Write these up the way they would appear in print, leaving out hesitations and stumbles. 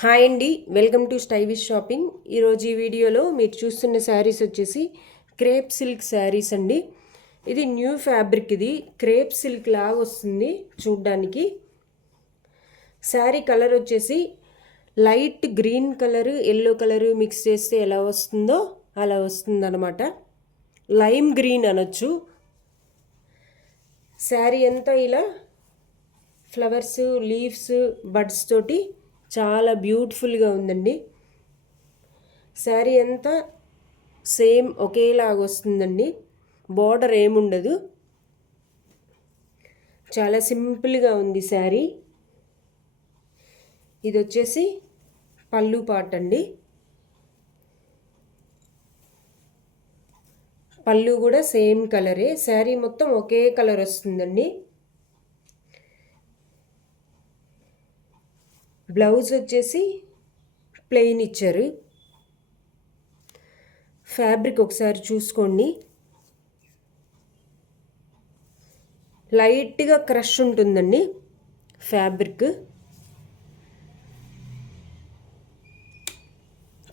Hi అండి, welcome to stylish shopping. ఈరోజు ఈ వీడియోలో మీరు చూస్తున్న శారీస్ వచ్చేసి క్రేప్ సిల్క్ శారీస్ అండి. ఇది న్యూ ఫ్యాబ్రిక్, ఇది క్రేప్ సిల్క్ లాగా వస్తుంది చూడ్డానికి. శారీ కలర్ వచ్చేసి light green colour yellow colour mix చేస్తే ఎలా వస్తుందో అలా వస్తుందన్నమాట. లైమ్ గ్రీన్ అనొచ్చు. శారీ అంతా ఇలా ఫ్లవర్స్, లీవ్స్, బడ్స్ తోటి చాలా బ్యూటిఫుల్గా ఉందండి. శారీ అంతా సేమ్ ఒకేలాగా వస్తుందండి. బార్డర్ ఏముండదు, చాలా సింపుల్గా ఉంది శారీ. ఇది వచ్చేసి పళ్ళు పార్ట్ అండి. పళ్ళు కూడా సేమ్ కలరే. శారీ మొత్తం ఒకే కలర్ వస్తుందండి. బ్లౌజ్ వచ్చేసి ప్లెయిన్ ఇచ్చారు. ఫ్యాబ్రిక్ ఒకసారి చూసుకోండి, లైట్గా క్రష్ ఉంటుందండి ఫ్యాబ్రిక్.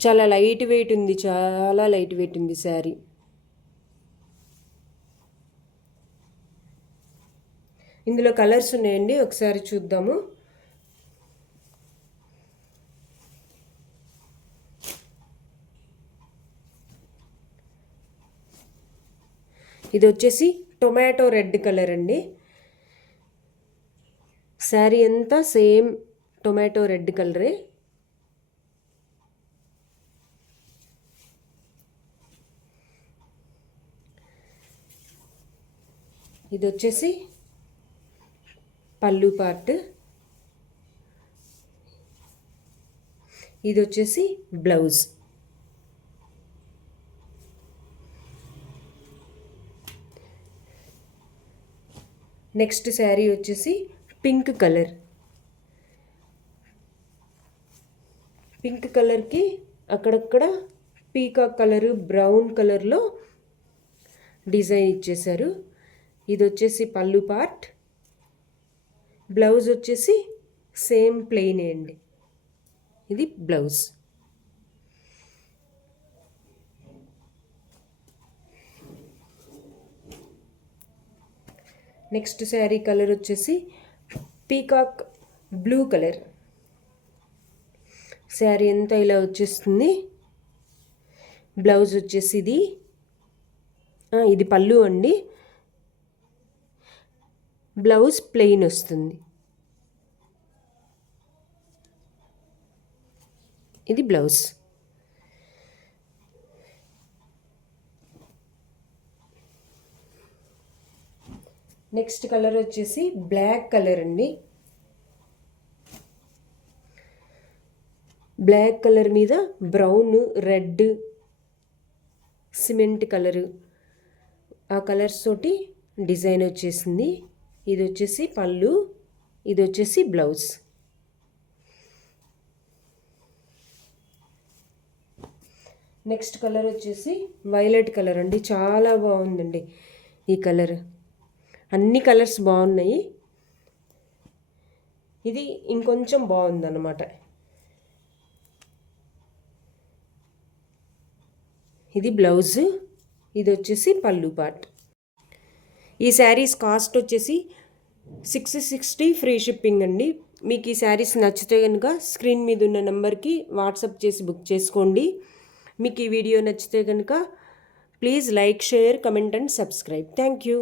చాలా లైట్ వెయిట్ ఉంది, చాలా లైట్ వెయిట్ ఉంది శారీ. ఇందులో కలర్స్ ఉన్నాయండి, ఒకసారి చూద్దాము. ఇది వచ్చేసి టొమాటో రెడ్ కలర్ అండి. శారీ అంతా సేమ్ టొమాటో రెడ్ కలరే. ఇది వచ్చేసి పళ్ళు పార్ట్. ఇది వచ్చేసి బ్లౌజ్. నెక్స్ట్ శారీ వచ్చేసి పింక్ కలర్. పింక్ కలర్కి అక్కడక్కడ పీకాక్ కలరు, బ్రౌన్ కలర్లో డిజైన్ ఇచ్చేశారు. ఇది వచ్చేసి పళ్ళు పార్ట్. బ్లౌజ్ వచ్చేసి సేమ్ ప్లెయినే అండి. ఇది బ్లౌజ్. నెక్స్ట్ శారీ కలర్ వచ్చేసి పీకాక్ బ్లూ కలర్. శారీ అంతా ఇలా వచ్చేస్తుంది. బ్లౌజ్ వచ్చేసి ఇది పళ్ళు అండి. బ్లౌజ్ ప్లెయిన్ వస్తుంది. ఇది బ్లౌజ్. నెక్స్ట్ కలర్ వచ్చేసి బ్లాక్ కలర్ అండి. బ్లాక్ కలర్ మీద బ్రౌన్, రెడ్, సిమెంట్ కలరు, ఆ కలర్స్ తోటి డిజైన్ వచ్చేసింది. ఇది వచ్చేసి పళ్ళు, ఇది వచ్చేసి బ్లౌజ్. నెక్స్ట్ కలర్ వచ్చేసి వైలెట్ కలర్ అండి. చాలా బాగుందండి ఈ కలర్. అన్ని కలర్స్ బాగున్నాయి, ఇది ఇంకొంచెం బాగుందన్నమాట. ఇది బ్లౌజ్, ఇది వచ్చేసి పళ్ళు పార్ట్. ఈ శారీస్ కాస్ట్ వచ్చేసి 660 ఫ్రీ షిప్పింగ్ అండి. మీకు ఈ శారీస్ నచ్చితే కనుక స్క్రీన్ మీద ఉన్న నెంబర్కి వాట్సాప్ చేసి బుక్ చేసుకోండి. మీకు ఈ వీడియో నచ్చితే కనుక please like, share, comment and subscribe. Thank you.